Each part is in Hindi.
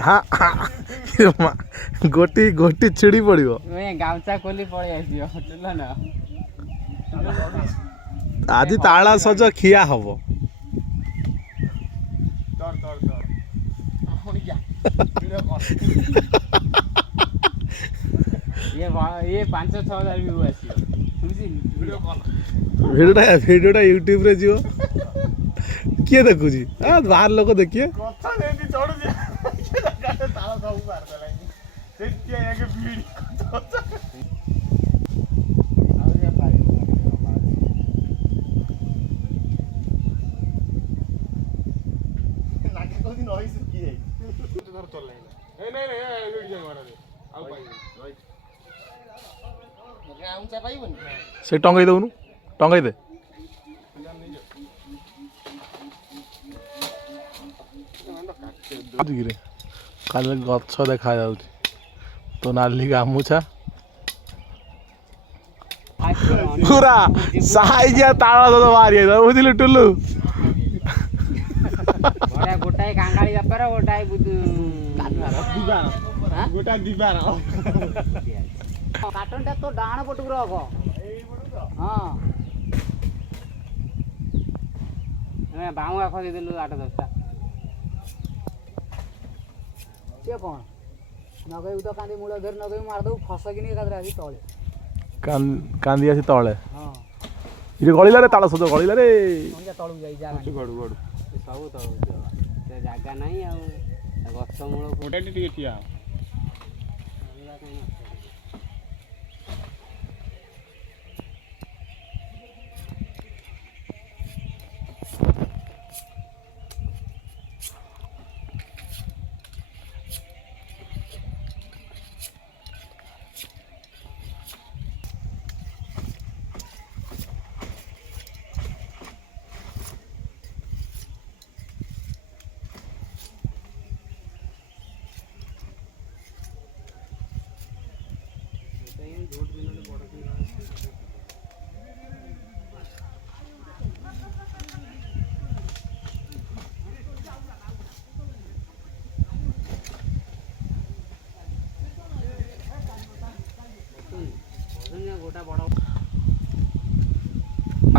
हाँ हाँ गोटी गोटी छिड़ी पड़ो गामचा खोली पड़े ना आज ताला सज खिया हम ये 5-6 हजार व्यू आसियो भिडियोटा यूट्यूब रे जीव किए देखुची बाहर लोक देखिए से टंगाई दउनु टंगाई दे खाली गछ देखा जाउची तो नाली गामुछा पूरा साइजिया ताला तो मारी बुझिलु टुल्लु बड़ा गोटाई कांगाली व्यापार गोटाई बुदु गोटा दिबार काटनटा तो डाण पटुक रख हां ए बाउआ खसी देलु 8-10टा से कोन नगई तो कांदी मूल धर नगई मार दउ फसकिनी एकादरा आसी तळे कांदी आसी तळे हां इरे गळिला रे ताला सज गळिला रे जा तळु जाई जा गडु गडु सब तळु से जागा नाही आ गछ मूल गोटा टिके ठिया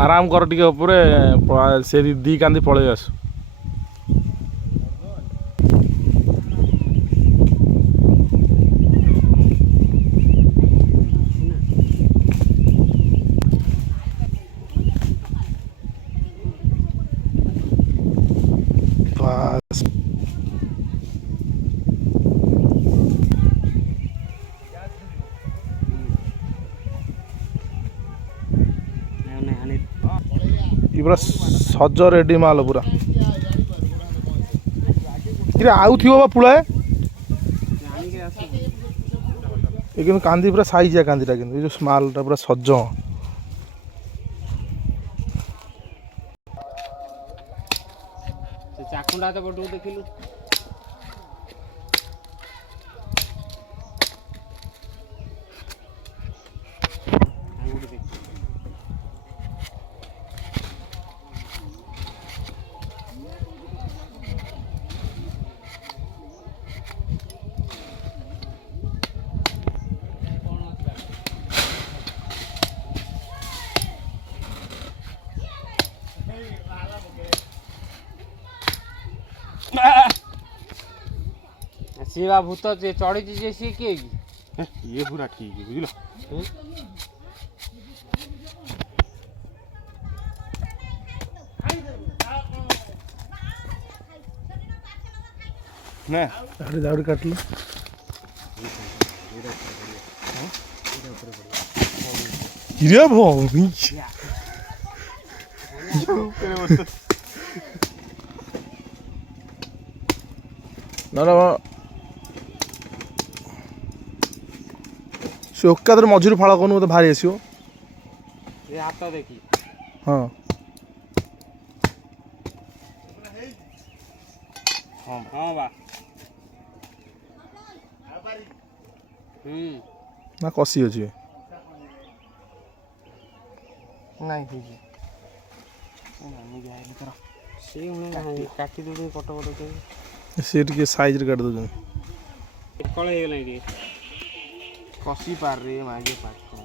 आराम कर टिके ऊपर से दी कांदी पलि आस पूरा सज रेडी माल पूरा इरे आउ थियो बा पुळाए लेकिन कांदी पूरा साइज है कांदीटा किंतु जो मालटा पूरा सज से चाकुंडा तो बडू देखिलु शिवा भूत जे चढ़ी जे सी किए की ये पूरा ठीक है बुझलो ना दाढ़ी दाढ़ी काट लो इरे भौमी ना ना से ओकादर मझुरी फाड़ कौन मत भारी आसो ये हाथ देखी हाँ हाँ हाँ बा ना कसी अच्छे नहीं ठीक है ସେ କାଟି ଦେଉଛନ୍ତି ପଟ ପଟ ସେ ଟିକେ ସାଇଜ୍ରେ କାଟି ଦେଉଛନ୍ତି। କଳ ହେଇଗଲାଣି ଟିକେ କଷି ପାରରେ ମାଗେ ପାଟ